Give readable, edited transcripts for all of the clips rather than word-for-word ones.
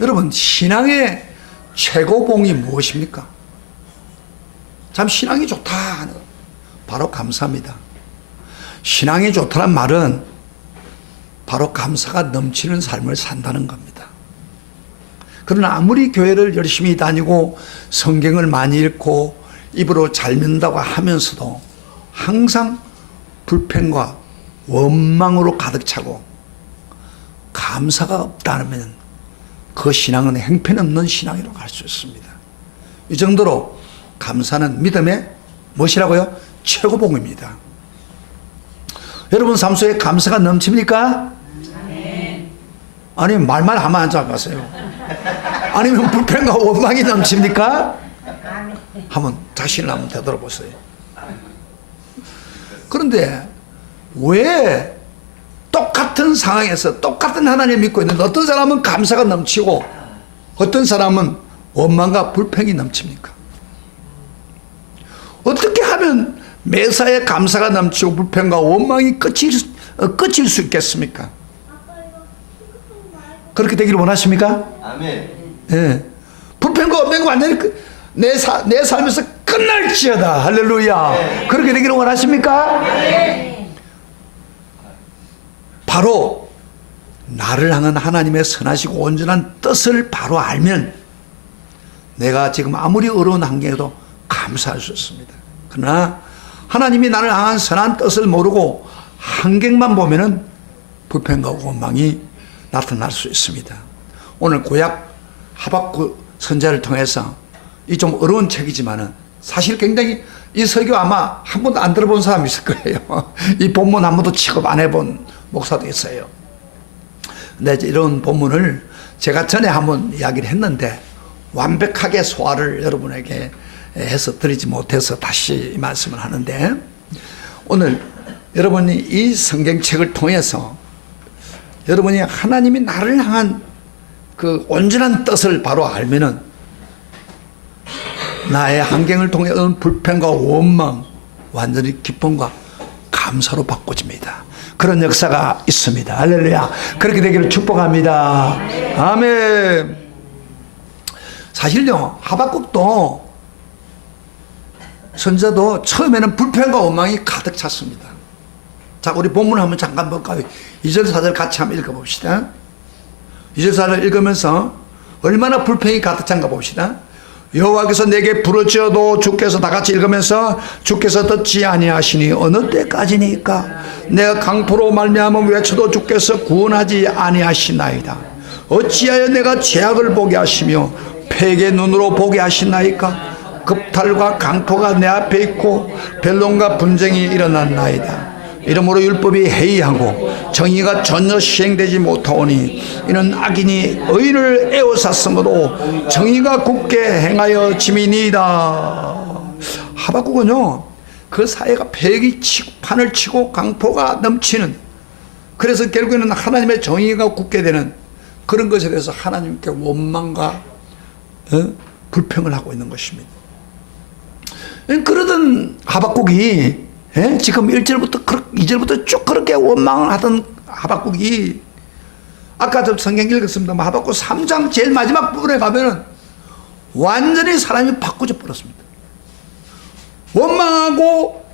여러분, 신앙의 최고봉이 무엇입니까? 참 신앙이 좋다. 바로 감사입니다. 신앙이 좋다는 말은 바로 감사가 넘치는 삶을 산다는 겁니다. 그러나 아무리 교회를 열심히 다니고 성경을 많이 읽고 입으로 잘 믿는다고 하면서도 항상 불평과 원망으로 가득 차고 감사가 없다면 그 신앙은 행편없는 신앙이라고 할 수 있습니다. 이 정도로 감사는 믿음의 무엇이라고요? 최고봉입니다. 여러분 삶 속에 감사가 넘칩니까? 아니면 말만 하면 안 잡았어요. 아니면 불평과 원망이 넘칩니까? 한번 자신을 한번 되돌아보세요. 그런데 왜 똑같은 상황에서 똑같은 하나님을 믿고 있는데 어떤 사람은 감사가 넘치고 어떤 사람은 원망과 불평이 넘칩니까? 어떻게 하면 매사에 감사가 넘치고 불평과 원망이 끝일 수 있겠습니까? 그렇게 되기를 원하십니까? 아멘. 예. 불평과 원망이 완전히 내 삶에서 끝날지어다. 할렐루야. 네. 그렇게 되기를 원하십니까? 네. 바로 나를 향한 하나님의 선하시고 온전한 뜻을 바로 알면 내가 지금 아무리 어려운 환경에도 감사할 수 있습니다. 그러나 하나님이 나를 향한 선한 뜻을 모르고 환경만 보면은 불평과 원망이 나타날 수 있습니다. 오늘 구약 하박국 선지자를 통해서 이 좀 어려운 책이지만은 사실 굉장히 이 설교 아마 한 번도 안 들어본 사람이 있을 거예요. 이 본문 한 번도 취급 안 해본 목사도 있어요. 근데 이런 본문을 제가 전에 한번 이야기를 했는데 완벽하게 소화를 여러분에게 해서 드리지 못해서 다시 이 말씀을 하는데, 오늘 여러분이 이 성경책을 통해서 여러분이 하나님이 나를 향한 그 온전한 뜻을 바로 알면은 나의 환경을 통해 얻은 불평과 원망 완전히 기쁨과 감사로 바꿔집니다. 그런 역사가 있습니다. 할렐루야. 그렇게 되기를 축복합니다. 아멘. 사실요, 하박국도 선지자도 처음에는 불평과 원망이 가득 찼습니다. 자, 우리 본문 한번 잠깐 볼까요? 2절 4절 같이 한번 읽어봅시다. 2절 4절 읽으면서 얼마나 불평이 가득 찬가 봅시다. 여호와께서 내게 부르짖어도 주께서, 다 같이 읽으면서 주께서 듣지 아니하시니 어느 때까지니까 내가 강포로 말미암아 외쳐도 주께서 구원하지 아니하시나이다. 어찌하여 내가 죄악을 보게 하시며 폐의 눈으로 보게 하시나이까. 급탈과 강포가 내 앞에 있고 변론과 분쟁이 일어났나이다. 이러므로 율법이 해이하고 정의가 전혀 시행되지 못하오니 이는 악인이 의인을 에워쌌으므로 정의가 굳게 행하여 짐이니이다. 하박국은요, 그 사회가 폐역이 치고 판을 치고 강포가 넘치는, 그래서 결국에는 하나님의 정의가 굳게 되는 그런 것에 대해서 하나님께 원망과 불평을 하고 있는 것입니다. 그러던 하박국이 지금 1절부터 2절부터 쭉 그렇게 원망을 하던 하박국이, 아까 저 성경 읽었습니다만 하박국 3장 제일 마지막 부분에 가면은 완전히 사람이 바꾸져 버렸습니다. 원망하고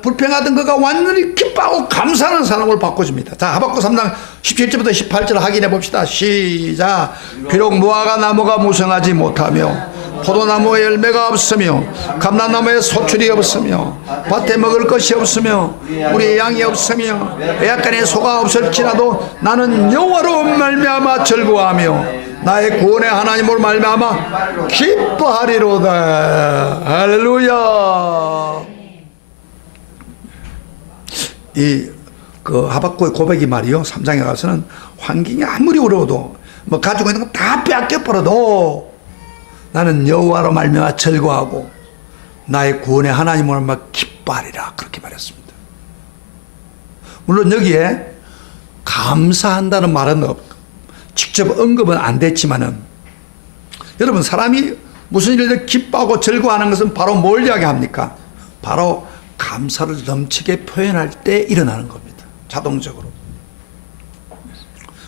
불평하던 그가 완전히 기뻐하고 감사하는 사람으로 바꿔줍니다. 자, 하박국 3장 17절부터 18절 확인해 봅시다. 시작. 비록 무화과 나무가 무성하지 못하며 포도나무에 열매가 없으며 감람나무에 소출이 없으며 밭에 먹을 것이 없으며 우리의 양이 없으며 약간의 소가 없을지라도 나는 여호와로 말미암아 즐거워하며 나의 구원의 하나님으로 말미암아 기뻐하리로다. 할렐루야. 그 하박국의 고백이 말이요, 3장에 가서는 환경이 아무리 어려워도 뭐 가지고 있는 거 다 빼앗겨 버려도 나는 여호와로 말미암아 즐거워하고 나의 구원의 하나님으로 말미암아 기뻐하리라, 그렇게 말했습니다. 물론 여기에 감사한다는 말은 직접 언급은 안 됐지만은, 여러분 사람이 무슨 일을 기뻐하고 즐거워하는 것은 바로 뭘 이야기합니까? 바로 감사를 넘치게 표현할 때 일어나는 겁니다. 자동적으로.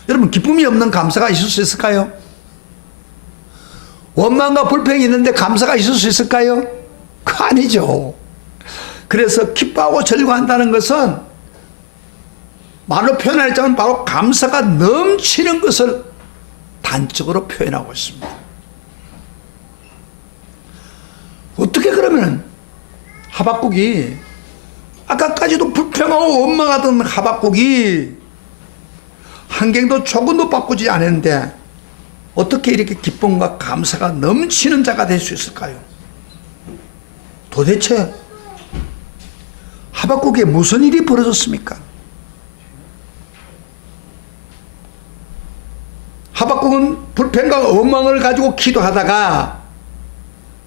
여러분, 기쁨이 없는 감사가 있을 수 있을까요? 원망과 불평이 있는데 감사가 있을 수 있을까요? 그거 아니죠. 그래서 기뻐하고 즐거워한다는 것은 말로 표현하자면 바로 감사가 넘치는 것을 단적으로 표현하고 있습니다. 어떻게 그러면 하박국이 아까까지도 불평하고 원망하던 하박국이 환경도 조금도 바꾸지 않았는데 어떻게 이렇게 기쁨과 감사가 넘치는 자가 될 수 있을까요? 도대체 하박국에 무슨 일이 벌어졌습니까? 하박국은 불평과 원망을 가지고 기도하다가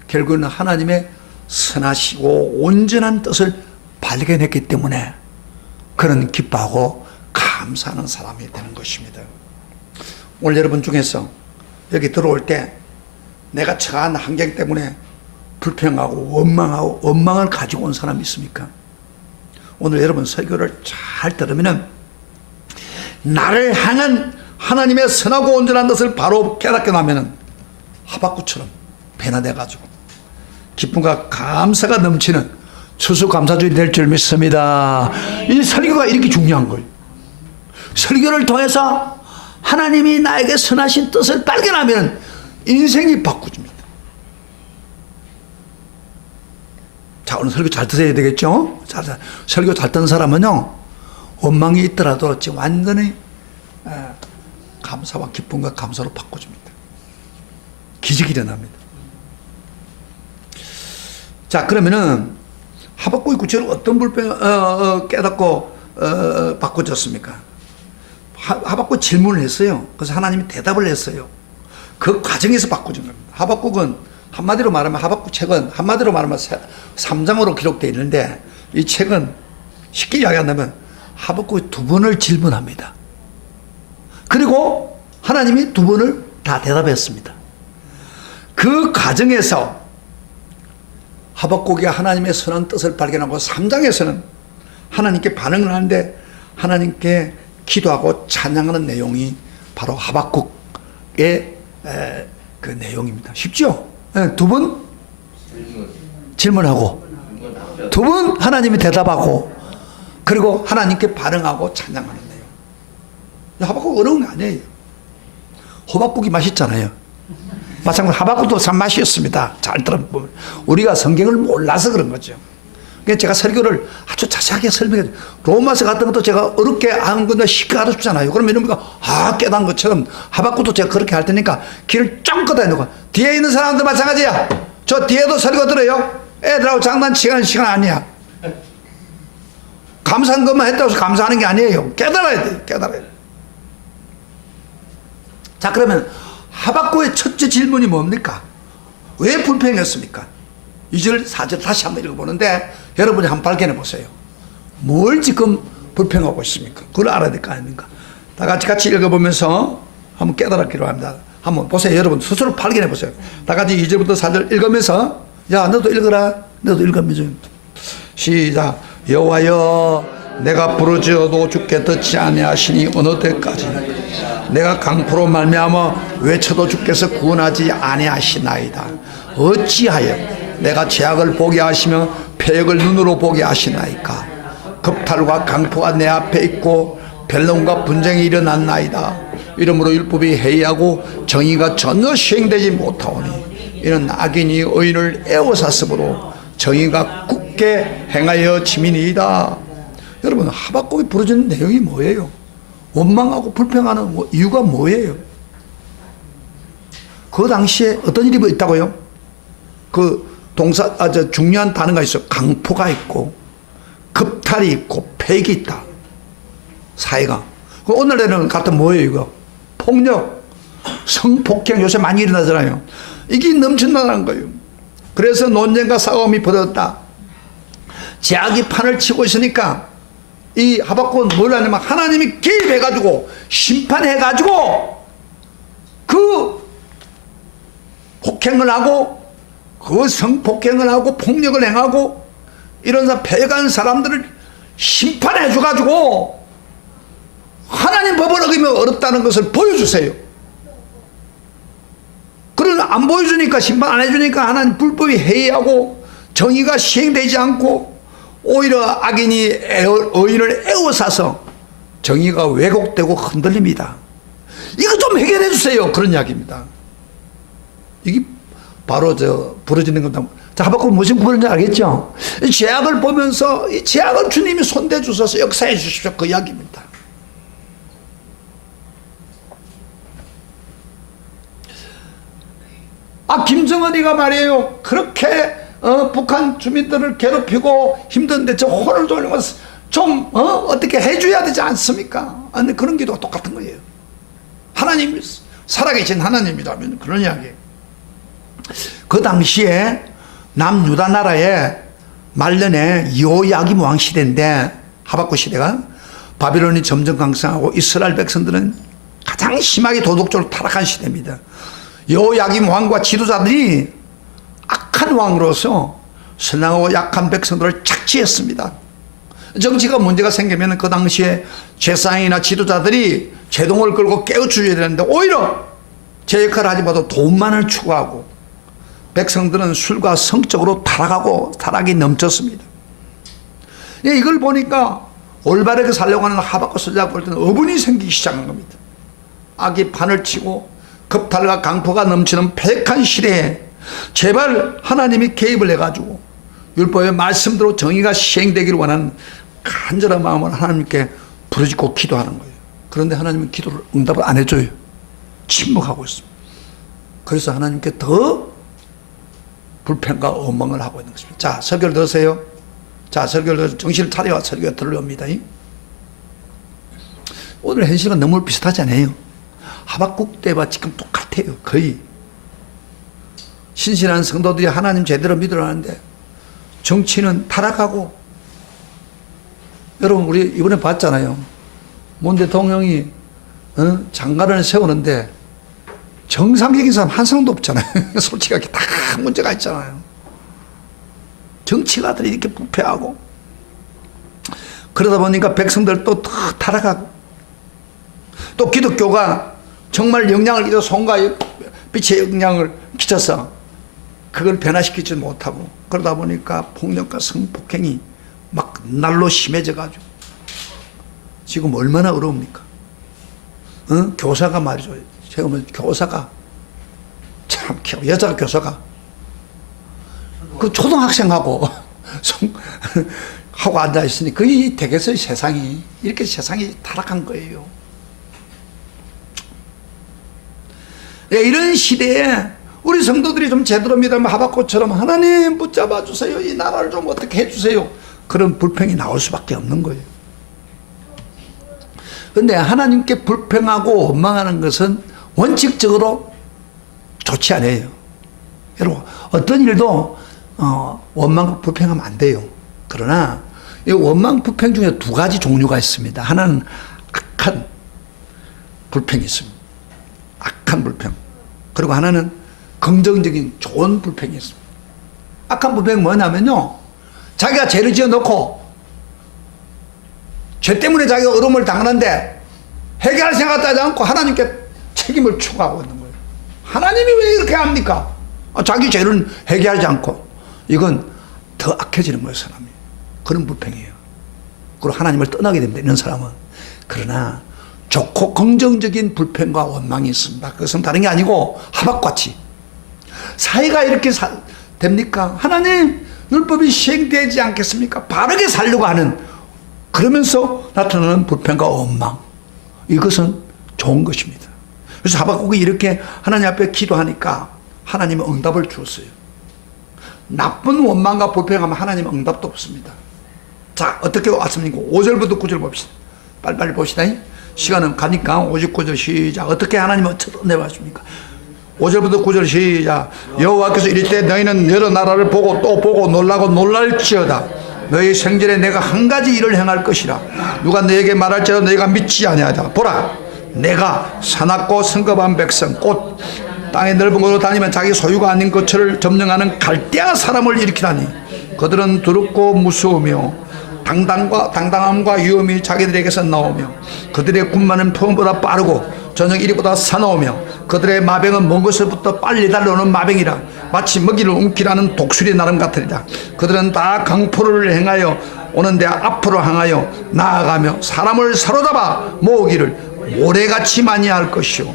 결국은 하나님의 선하시고 온전한 뜻을 발견했기 때문에 그는 기뻐하고 감사하는 사람이 되는 것입니다. 오늘 여러분 중에서 여기 들어올 때 내가 처한 환경 때문에 불평하고 원망하고 원망을 가지고 온 사람이 있습니까? 오늘 여러분 설교를 잘 들으면 나를 향한 하나님의 선하고 온전한 것을 바로 깨닫게 나면 하박국처럼 변화돼가지고 기쁨과 감사가 넘치는 추수감사주의 될 줄 믿습니다. 이 설교가 이렇게 중요한 거예요. 설교를 통해서 하나님이 나에게 선하신 뜻을 발견하면 인생이 바꾸집니다. 자, 오늘 설교 잘 드셔야 되겠죠? 설교 잘 듣는 사람은요, 원망이 있더라도 지금 완전히 감사와 기쁨과 감사로 바꿔줍니다. 기적이 일어납니다. 자, 그러면은 하박국이 구체적으로 어떤 불평 깨닫고 바꿔줬습니까? 하박국 질문을 했어요. 그래서 하나님이 대답을 했어요. 그 과정에서 바꿔준 겁니다. 하박국은 한마디로 말하면 하박국 책은 한마디로 말하면 3장으로 기록되어 있는데 이 책은 쉽게 이야기한다면 하박국이 2번을 질문합니다. 그리고 하나님이 2번을 다 대답했습니다. 그 과정에서 하박국이 하나님의 선한 뜻을 발견하고 3장에서는 하나님께 반응을 하는데 하나님께 기도하고 찬양하는 내용이 바로 하박국의 그 내용입니다. 쉽죠? 2번 질문하고 2번 하나님이 대답하고 그리고 하나님께 반응하고 찬양하는 내용. 하박국 어려운 게 아니에요. 호박국이 맛있잖아요. 마찬가지로 하박국도 참 맛이었습니다. 잘 들어보면 우리가 성경을 몰라서 그런 거죠. 그러니까 제가 설교를 아주 자세하게 설명해요. 로마서 같은 것도 제가 어렵게 하는 건데 쉽게 가르치잖아요. 그러면 이러니까 깨달은 것처럼 하박국도 제가 그렇게 할 테니까 귀를 쫑긋 해놓고 뒤에 있는 사람들 마찬가지야. 저 뒤에도 설교 들어요. 애들하고 장난치는 시간 아니야. 감사한 것만 했다고 해서 감사하는 게 아니에요. 깨달아야 돼요. 깨달아야 돼요. 자, 그러면 하박국의 첫째 질문이 뭡니까? 왜 불평했습니까? 2절, 4절 다시 한번 읽어보는데 여러분이 한번 발견해 보세요. 뭘 지금 불평하고 있습니까? 그걸 알아야 될 거 아닙니까? 다 같이 읽어보면서 한번 깨달았기로 합니다. 한번 보세요. 여러분 스스로 발견해 보세요. 다 같이 2절부터 4절 읽으면서 야, 너도 읽어라. 너도 읽으면서 시작. 여호와여, 내가 부르짖어도 주께 듣지 아니하시니 어느 때까지 내가 강포로 말미암아 외쳐도 주께서 구원하지 아니하시나이다. 어찌하여 내가 죄악을 보게 하시며 패역을 눈으로 보게 하시나이까. 겁탈과 강포가 내 앞에 있고 변론과 분쟁이 일어났나이다. 이러므로 율법이 해이하고 정의가 전혀 시행되지 못하오니 이는 악인이 의인을 애워쌌으므로 정의가 굳게 행하여 치미니이다. 여러분, 하박국이 부르짖는 내용이 뭐예요? 원망하고 불평하는 이유가 뭐예요? 그 당시에 어떤 일이 있다고요? 그 중요한 단어가 있어요. 강포가 있고 겁탈이 있고 폐역이 있다. 사회가. 오늘날에는 같은 뭐예요 이거? 폭력, 성폭행 요새 많이 일어나잖아요. 이게 넘친다는 거예요. 그래서 논쟁과 싸움이 벌어졌다. 제약이 판을 치고 있으니까 이 하박국은 뭘 하냐면 하나님이 개입해가지고 심판해가지고 그 폭행을 하고 그 성폭행을 하고 폭력을 행하고 이런 패역한 사람들을 심판해줘가지고 하나님 법 율법을 어기면 어렵다는 것을 보여주세요. 그러나 안 보여주니까, 심판 안 해주니까 하나님 불법이 해이하고 정의가 시행되지 않고 오히려 악인이 의인을 에워싸서 정의가 왜곡되고 흔들립니다. 이거 좀 해결해 주세요. 그런 이야기입니다. 이게 바로 부러지는 겁니다. 자, 하박국 무슨 부르는지 알겠죠? 죄악을 보면서 이 죄악을 주님이 손대 주셔서 역사해 주십시오. 그 이야기입니다. 김정은이가 말이에요. 그렇게 북한 주민들을 괴롭히고 힘든데 저 혼을 돌리고 좀 어떻게 해줘야 되지 않습니까? 근데 그런 기도가 똑같은 거예요. 하나님, 살아계신 하나님이라면 그런 이야기예요. 그 당시에 남유다 나라의 말년에 여호야김 왕 시대인데, 하박국 시대가 바빌론이 점점 강성하고 이스라엘 백성들은 가장 심하게 도덕적으로 타락한 시대입니다. 여호야김 왕과 지도자들이 악한 왕으로서 선량하고 약한 백성들을 착취했습니다. 정치가 문제가 생기면 그 당시에 제사장이나 지도자들이 제동을 끌고 깨우쳐줘야 되는데 오히려 제 역할을 하지 못하고 돈만을 추구하고 백성들은 술과 성적으로 타락하고 타락이 넘쳤습니다. 이걸 보니까 올바르게 살려고 하는 하박국 선지자가 볼 때는 어분이 생기기 시작한 겁니다. 악이 판을 치고 겁탈과 강포가 넘치는 패역한 시대에 제발 하나님이 개입을 해가지고 율법의 말씀대로 정의가 시행되기를 원하는 간절한 마음을 하나님께 부르짖고 기도하는 거예요. 그런데 하나님은 기도를 응답을 안 해줘요. 침묵하고 있습니다. 그래서 하나님께 더 불평과 원망을 하고 있는 것입니다. 자, 설교를 들으세요. 자, 설교를 들어서 정신을 차려와 설교가 들려옵니다. 오늘 현실은 너무 비슷하지 않아요? 하박국 때와 지금 똑같아요. 거의 신실한 성도들이 하나님 제대로 믿으라는데 정치는 타락하고, 여러분 우리 이번에 봤잖아요. 문 대통령이 장관을 세우는데 정상적인 사람 한 사람도 없잖아요. 솔직하게 다 문제가 있잖아요. 정치가들이 이렇게 부패하고 그러다 보니까 백성들도 더 타락하고, 또 기독교가 정말 영향을 끼쳐 손과 빛의 영향을 끼쳐서 그걸 변화시키지 못하고, 그러다 보니까 폭력과 성폭행이 막 날로 심해져 가지고 지금 얼마나 어려웁니까? 교사가 말이죠. 제가 뭐 교사가 참 여자 교사가 그 초등학생하고 하고 앉아 있으니 거의 댁에서의 세상이 이렇게 세상이 타락한 거예요. 이런 시대에 우리 성도들이 좀 제대로 믿으면 하박국처럼 하나님 붙잡아 주세요. 이 나라를 좀 어떻게 해주세요. 그런 불평이 나올 수밖에 없는 거예요. 그런데 하나님께 불평하고 원망하는 것은 원칙적으로 좋지 않아요. 여러분 어떤 일도 원망과 불평하면 안 돼요. 그러나 이 원망 불평 중에 두 가지 종류가 있습니다. 하나는 악한 불평이 있습니다. 악한 불평. 그리고 하나는 긍정적인 좋은 불평이 있습니다. 악한 불평이 뭐냐면요, 자기가 죄를 지어 놓고 죄 때문에 자기가 어려움을 당하는데 해결할 생각도 하지 않고 하나님께 책임을 추구하고 있는 거예요. 하나님이 왜 이렇게 합니까? 자기 죄를 해결하지 않고. 이건 더 악해지는 거예요, 사람이. 그런 불평이에요. 그리고 하나님을 떠나게 됩니다, 이런 사람은. 그러나 좋고 긍정적인 불평과 원망이 있습니다. 그것은 다른 게 아니고 하박같이 사회가 이렇게 됩니까? 하나님 율법이 시행되지 않겠습니까? 바르게 살려고 하는, 그러면서 나타나는 불평과 원망, 이것은 좋은 것입니다. 그래서 하박국이 이렇게 하나님 앞에 기도하니까 하나님은 응답을 주었어요. 나쁜 원망과 불평하면 하나님은 응답도 없습니다. 자, 어떻게 왔습니까? 5절부터 9절 봅시다. 빨리빨리 봅시다. 시간은 가니까 59절 시작. 어떻게 하나님은 내봤습니까? 5절부터 9절 시작. 여호와께서 이르시되 너희는 여러 나라를 보고 또 보고 놀라고 놀랄지어다. 너희 생전에 내가 한 가지 일을 행할 것이라. 누가 너에게 말할지라도 너희가 믿지 아니하다. 보라, 내가 사납고 성급한 백성, 곧 땅의 넓은 곳으로 다니면 자기 소유가 아닌 것을 점령하는 갈대아 사람을 일으키다니. 그들은 두렵고 무서우며 당당함과 위엄이 자기들에게서 나오며 그들의 군마는 풍보다 빠르고 저녁 이리보다 사나우며 그들의 마병은 먼 곳에부터 빨리 달려오는 마병이라 마치 먹이를 움키라는 독수리 나름 같으리라. 그들은 다 강포를 행하여 오는데 앞으로 향하여 나아가며 사람을 사로잡아 모으기를 모래같이 많이 할 것이요.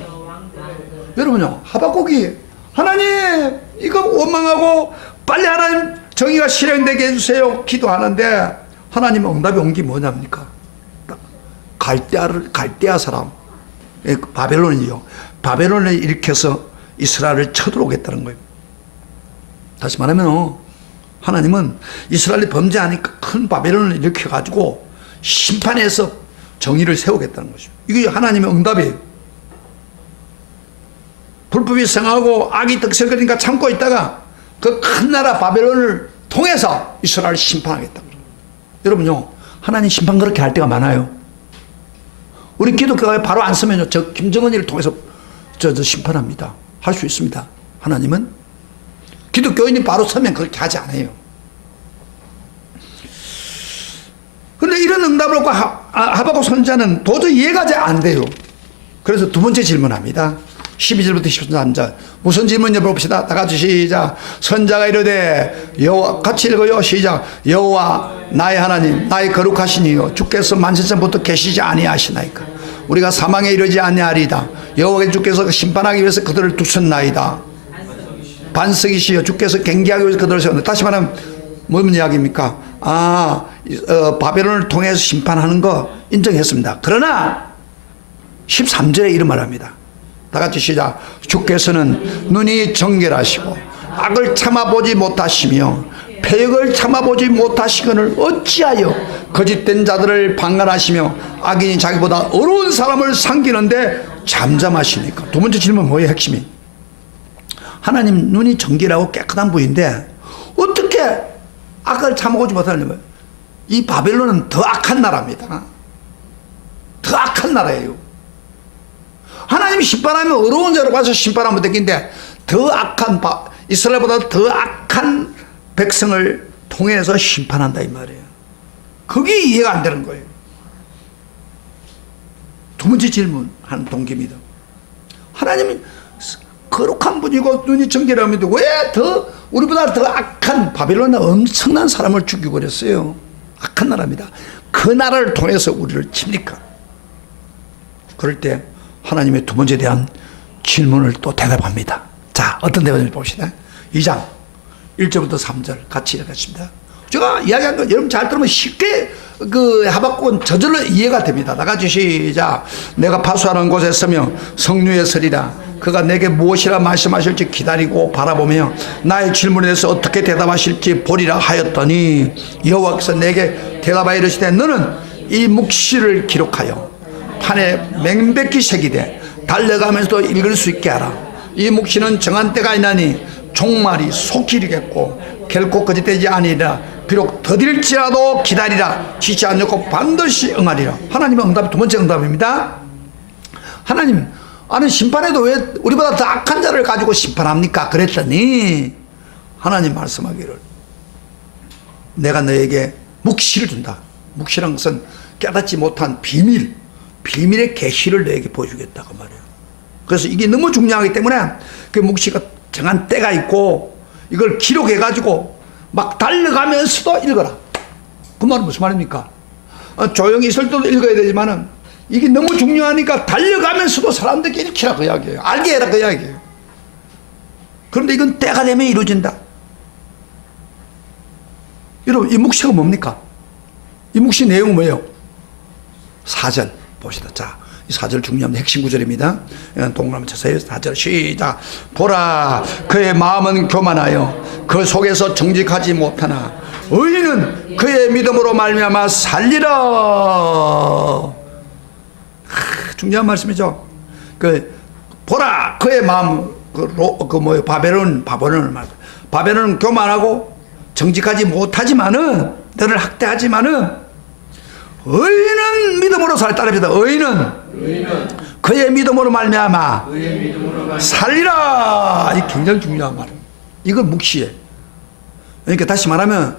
여러분요, 하박국이 하나님 이거 원망하고 빨리 하나님 정의가 실현되게 해주세요 기도하는데 하나님 응답이 온 게 뭐냐입니까? 갈대아 사람 바벨론이요. 바벨론을 일으켜서 이스라엘을 쳐들어오겠다는 거예요. 다시 말하면 하나님은 이스라엘이 범죄하니까 큰 바벨론을 일으켜가지고 심판해서 정의를 세우겠다는 거죠. 이게 하나님의 응답이에요. 불법이 성하고 악이 득실거리니까 참고 있다가 그 큰 나라 바벨론을 통해서 이스라엘을 심판하겠다고. 여러분요, 하나님 심판 그렇게 할 때가 많아요. 우리 기독교가 바로 안 서면요, 저 김정은이를 통해서 저 심판합니다. 할 수 있습니다. 하나님은 기독교인이 바로 서면 그렇게 하지 않아요. 그런데 이런 응답을 얻고 하박국 선지자는 도저히 이해가 안 돼요. 그래서 두 번째 질문합니다. 12절부터 13절 무슨 질문 여쭤봅시다. 다 같이 시작. 선자가 이르되 여호와, 같이 읽어요. 시작. 여호와 나의 하나님 나의 거룩하시니요 주께서 만세전부터 계시지 아니하시나이까. 우리가 사망에 이르지 아니하리이다. 여호와 주께서 심판하기 위해서 그들을 두셨나이다. 반석이시여 주께서 경계하기 위해서 그들을 세웠다. 다시 말하면 무슨 이야기입니까? 바벨론을 통해서 심판하는 거 인정했습니다. 그러나 13절에 이런 말합니다. 다 같이 시작. 주께서는 눈이 정결하시고 악을 참아보지 못하시며 패역을 참아보지 못하시거늘 어찌하여 거짓된 자들을 방관하시며 악인이 자기보다 어려운 사람을 상기는데 잠잠하시니까. 두 번째 질문 뭐예요? 핵심이 하나님 눈이 정결하고 깨끗한 분인데 어떻게 악을 참아보지 못하냐면 이 바벨론은 더 악한 나라입니다. 더 악한 나라예요. 하나님이 심판하면 어려운 자로 봐서 심판하면 되겠는데 더 악한 이스라엘보다 더 악한 백성을 통해서 심판한다 이 말이에요. 그게 이해가 안 되는 거예요. 두 번째 질문 하는 동기입니다. 하나님이 거룩한 분이고 눈이 정결합니다. 왜 더 우리보다 더 악한 바벨론은 엄청난 사람을 죽이고 그랬어요. 악한 나라입니다. 그 나라를 통해서 우리를 칩니까? 그럴 때 하나님의 두 번째에 대한 질문을 또 대답합니다. 자, 어떤 대답인지 봅시다. 2장 1절부터 3절 같이 읽겠습니다. 제가 이야기한 거 여러분 잘 들으면 쉽게 그 하박국은 저절로 이해가 됩니다. 나같이 시작. 내가 파수하는 곳에 서며 성류에 서리라. 그가 내게 무엇이라 말씀하실지 기다리고 바라보며 나의 질문에 대해서 어떻게 대답하실지 보리라 하였더니 여호와께서 내게 대답하여 이르시되 너는 이 묵시를 기록하여 판에 맹백히 새기되 달려가면서도 읽을 수 있게 하라. 이 묵시는 정한 때가 있나니 종말이 속히 이르겠고 결코 거짓되지 아니리라. 비록 더딜지라도 기다리라. 지치 않고 반드시 응하리라. 하나님의 응답이 두 번째 응답입니다. 하나님 아는 심판에도 왜 우리보다 더 악한 자를 가지고 심판합니까? 그랬더니 하나님 말씀하기를 내가 너에게 묵시를 준다. 묵시란 것은 깨닫지 못한 비밀의 계시를 너에게 보여주겠다고 말해요. 그래서 이게 너무 중요하기 때문에 그 묵시가 정한 때가 있고 이걸 기록해가지고 막 달려가면서도 읽어라. 그 말은 무슨 말입니까? 조용히 있을 때도 읽어야 되지만은 이게 너무 중요하니까 달려가면서도 사람들에게 읽히라 그 이야기예요. 알게 해라 그 이야기예요. 그런데 이건 때가 되면 이루어진다. 여러분 이 묵시가 뭡니까? 이 묵시 내용은 뭐예요? 4절 봅시다. 자, 이 4절 중요한 핵심 구절입니다. 동그라미 쳐서요. 4절 시작. 보라 그의 마음은 교만하여 그 속에서 정직하지 못하나 의인은 그의 믿음으로 말미암아 살리라. 중요한 말씀이죠. 보라 그의 마음 바벨론은 교만하고 정직하지 못하지만은 너를 학대하지만은 의인은 믿음으로 살 따릅니다. 의인은 그의 믿음으로 말미암아 살리라. 이 굉장히 중요한 말이에요. 이건 묵시예요. 그러니까 다시 말하면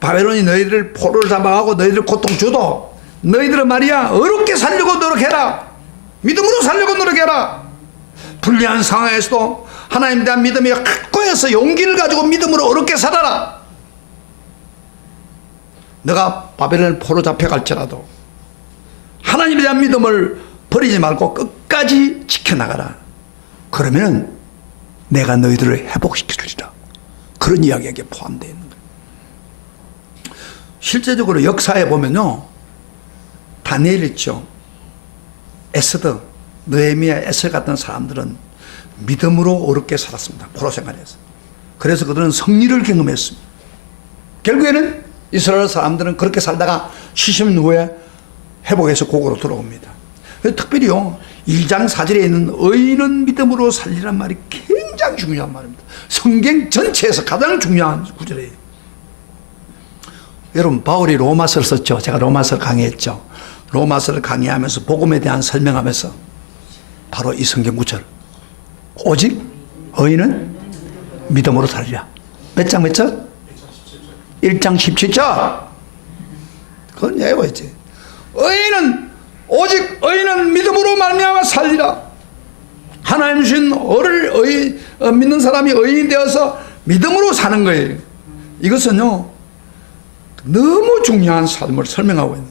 바벨론이 너희들을 포로를 잡아가고 너희들 고통 주도 너희들은 말이야 어렵게 살려고 노력해라. 믿음으로 살려고 노력해라. 불리한 상황에서도 하나님에 대한 믿음이 확고해서 용기를 가지고 믿음으로 어렵게 살아라. 내가 바벨론 포로 잡혀갈지라도 하나님에 대한 믿음을 버리지 말고 끝까지 지켜나가라. 그러면 내가 너희들을 회복시켜 주리라. 그런 이야기가 포함되어 있는 거예요. 실제적으로 역사에 보면요, 다니엘 있죠, 에스더, 느헤미야, 에스겔 같은 사람들은 믿음으로 어렵게 살았습니다. 포로 생활에서. 그래서 그들은 승리를 경험했습니다. 결국에는 이스라엘 사람들은 그렇게 살다가 70년 후에 회복해서 고국으로 들어옵니다. 특별히요, 2장 4절에 있는 의인은 믿음으로 살리란 말이 굉장히 중요한 말입니다. 성경 전체에서 가장 중요한 구절이에요. 여러분, 바울이 로마서를 썼죠. 제가 로마서를 강의했죠. 로마서를 강의하면서 복음에 대한 설명하면서 바로 이 성경 구절, 오직 의인은 믿음으로 살리라. 몇 장 몇 절? 1장 17절. 그건 예고했지. 오직 의인은 믿음으로 말미암아 살리라. 하나님 주신 의를 믿는 사람이 의인이 되어서 믿음으로 사는 거예요. 이것은요, 너무 중요한 삶을 설명하고 있는.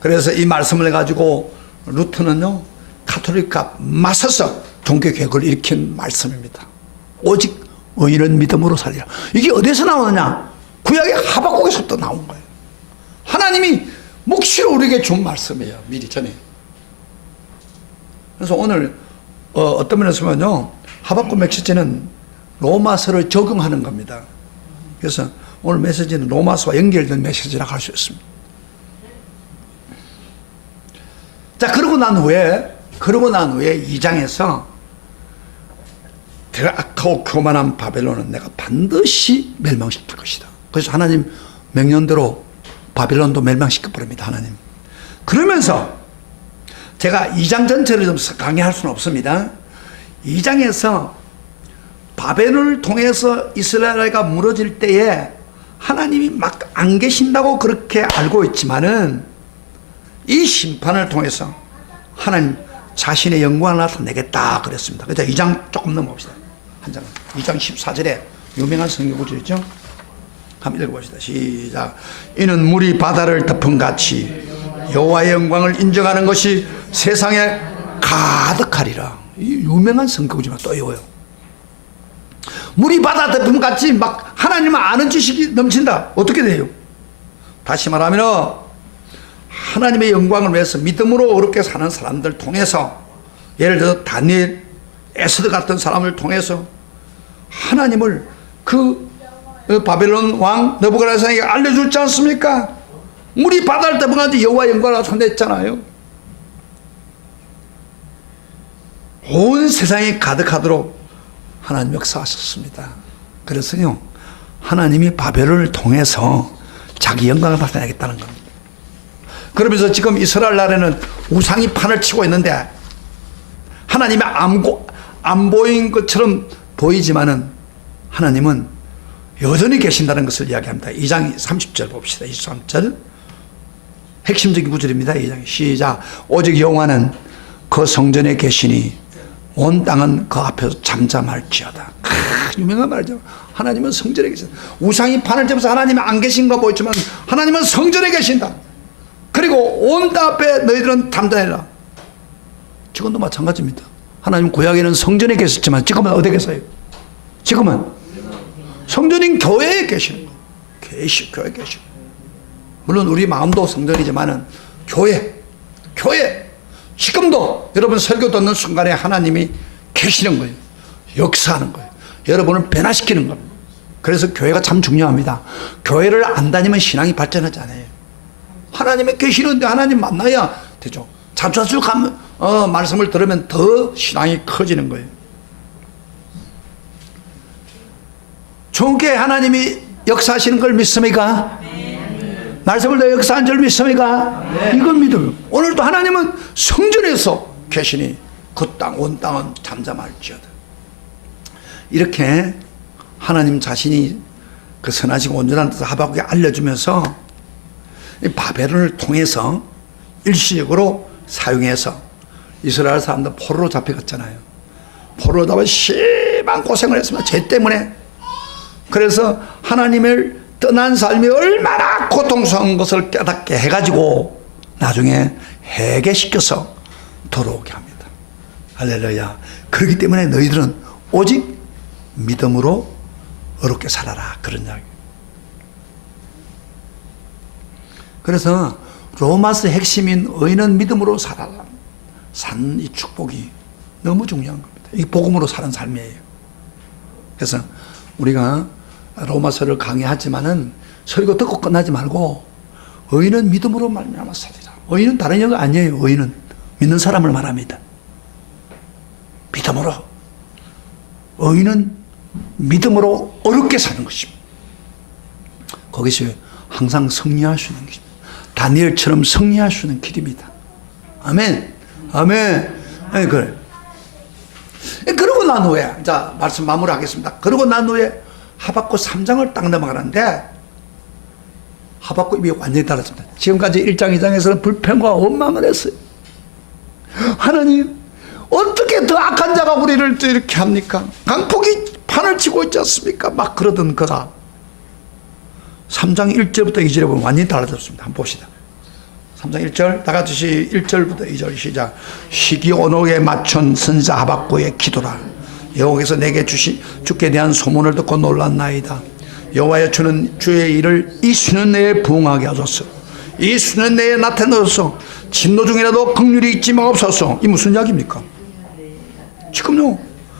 그래서 이 말씀을 가지고 루터는요, 가톨릭과 맞서서 종교개혁을 일으킨 말씀입니다. 오직 의인은 믿음으로 살리라. 이게 어디서 나오느냐? 구약의 하박국에서부터 나온 거예요. 하나님이 묵시로 우리에게 준 말씀이에요. 미리 전에. 그래서 오늘 어떤 면에서 보면요, 하박국 메시지는 로마서를 적용하는 겁니다. 그래서 오늘 메시지는 로마서와 연결된 메시지라고 할 수 있습니다. 자, 그러고 난 후에 2장에서 내가 악하고 교만한 바벨론은 내가 반드시 멸망시킬 것이다. 그래서 하나님 명령대로 바벨론도 멸망시켜 버립니다. 하나님. 그러면서 제가 2장 전체를 좀 강의할 수는 없습니다. 2장에서 바벨론을 통해서 이스라엘가 무너질 때에 하나님이 막 안 계신다고 그렇게 알고 있지만은 이 심판을 통해서 하나님 자신의 영광을 나타내겠다 그랬습니다. 그래서 2장 조금 넘어봅시다. 한 장. 2장 14절에 유명한 성경 구절이죠. 한번 읽어봅시다. 시작. 이는 물이 바다를 덮은 같이 여호와의 영광을 인정하는 것이 세상에 가득하리라. 이 유명한 성경 구절만 또 외워요. 물이 바다 덮음 같이 막 하나님을 아는 지식이 넘친다. 어떻게 돼요? 다시 말하면 하나님의 영광을 위해서 믿음으로 어렵게 사는 사람들 통해서, 예를 들어 다니엘, 에스더 같은 사람을 통해서 하나님을 그 바벨론 왕 느부갓네살에게 알려줬지 않습니까? 물이 바다를 덮어가지고 여호와의 영광을 나타냈잖아요. 온 세상이 가득하도록 하나님 역사하셨습니다. 그래서요, 하나님이 바벨론을 통해서 자기 영광을 나타내겠다는 겁니다. 그러면서 지금 이스라엘 나라에는 우상이 판을 치고 있는데 하나님이 안 보인 것처럼 보이지만은 하나님은 여전히 계신다는 것을 이야기합니다. 2장 30절 봅시다. 23절 핵심적인 구절입니다. 2장 시작. 오직 여호와는 그 성전에 계시니 온 땅은 그 앞에서 잠잠할지어다. 유명한 말이죠. 하나님은 성전에 계신다. 우상이 판을 잡아서 하나님이 안 계신가 보였지만 하나님은 성전에 계신다. 그리고 온 땅 앞에 너희들은 잠잠해라. 지금도 마찬가지입니다. 하나님 구약에는 성전에 계셨지만 지금은 어디에 계세요? 지금은 성전인 교회에 계시는 거예요. 교회에 계시고, 물론 우리 마음도 성전이지만은 교회 지금도 여러분 설교 듣는 순간에 하나님이 계시는 거예요. 역사하는 거예요. 여러분을 변화시키는 겁니다. 그래서 교회가 참 중요합니다. 교회를 안 다니면 신앙이 발전하지 않아요. 하나님이 계시는데 하나님 만나야 되죠. 자주 말씀을 들으면 더 신앙이 커지는 거예요. 좋게 하나님이 역사하시는 걸 믿습니까? 말씀을 더 역사한 줄 믿습니까? 이건 믿어요. 오늘도 하나님은 성전에서 계시니 그 땅, 온 땅은 잠잠할지어다. 이렇게 하나님 자신이 그 선하시고 온전한 뜻을 하박국에 알려주면서 이 바벨론을 통해서 일시적으로 사용해서 이스라엘 사람들 포로로 잡혀갔잖아요. 포로로 잡아 심한 고생을 했습니다. 죄 때문에. 그래서 하나님을 떠난 삶이 얼마나 고통스러운 것을 깨닫게 해가지고 나중에 회개시켜서 돌아오게 합니다. 할렐루야. 그렇기 때문에 너희들은 오직 믿음으로 어렵게 살아라. 그런 이야기. 그래서 로마서 핵심인 의인은 믿음으로 살아라. 산 이 축복이 너무 중요한 겁니다. 이 복음으로 사는 삶이에요. 그래서 우리가 로마서를 강의하지만은 설교 듣고 끝나지 말고 의인은 믿음으로 말미암아 살리라. 의인은 다른 영어 아니에요. 의인은 믿는 사람을 말합니다. 믿음으로. 의인은 믿음으로 어렵게 사는 것입니다. 거기서 항상 승리할 수 있는 것입니다. 다니엘처럼 승리할 수 있는 길입니다. 아멘. 아멘. 네, 그래. 그러고 난 후에, 자, 말씀 마무리하겠습니다. 그러고 난 후에 하박국 3장을 딱 넘어가는데, 하박국 입이 완전히 달랐습니다. 지금까지 1장, 2장에서는 불평과 원망을 했어요. 하나님, 어떻게 더 악한 자가 우리를 또 이렇게 합니까? 강폭이 판을 치고 있지 않습니까? 막 그러던 그가 3장 1절부터 2절에 보면 완전히 달라졌습니다. 한번 봅시다. 3장 1절, 다 같이 1절부터 2절 시작. 시기온옥에 맞춘 선지자 하박국의 기도라. 여호와께서 내게 주께 대한 소문을 듣고 놀랐나이다. 여호와여, 주는 주의 일을 이 수년 내에 부응하게 하소서. 이 수년 내에 나타내소서. 진노 중이라도 긍휼이 있지 마옵소서. 이 무슨 이야기입니까? 지금요,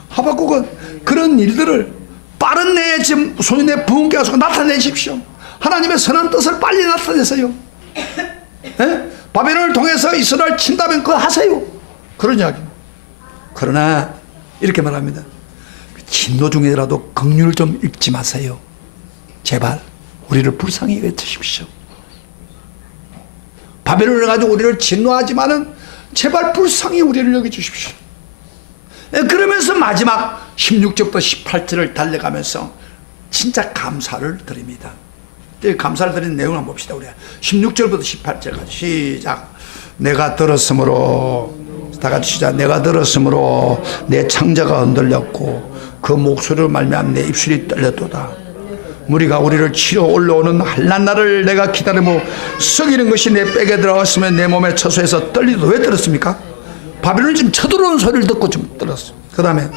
하박국은 그런 일들을 빠른 내에 지금 소년 내에 부응케 하소서 나타내십시오. 하나님의 선한 뜻을 빨리 나타내세요. 에? 바벨론을 통해서 이스라엘 친다면 그거 하세요. 그런 이야기입니다. 그러나 이렇게 말합니다. 진노 중이라도 긍휼을 좀 잊지 마세요. 제발 우리를 불쌍히 여겨주십시오. 바벨론을 가지고 우리를 진노하지만은 제발 불쌍히 우리를 여겨주십시오. 그러면서 마지막 16절부터 18절을 달려가면서 진짜 감사를 드립니다. 감사를 드리는 내용을 한번 봅시다. 우리 16절부터 18절까지 시작. 내가 들었으므로, 다 같이 시작. 내가 들었으므로 내 창자가 흔들렸고 그 목소리로 말미암아 내 입술이 떨렸도다. 무리가 우리를 치러 올라오는 한란 날을 내가 기다리며 썩이는 것이 내 백에 들어갔으면 내 몸에 처소에서 떨리도. 왜 떨었습니까? 바벨론이 지금 쳐들어오는 소리를 듣고 좀 떨었어. 그 다음에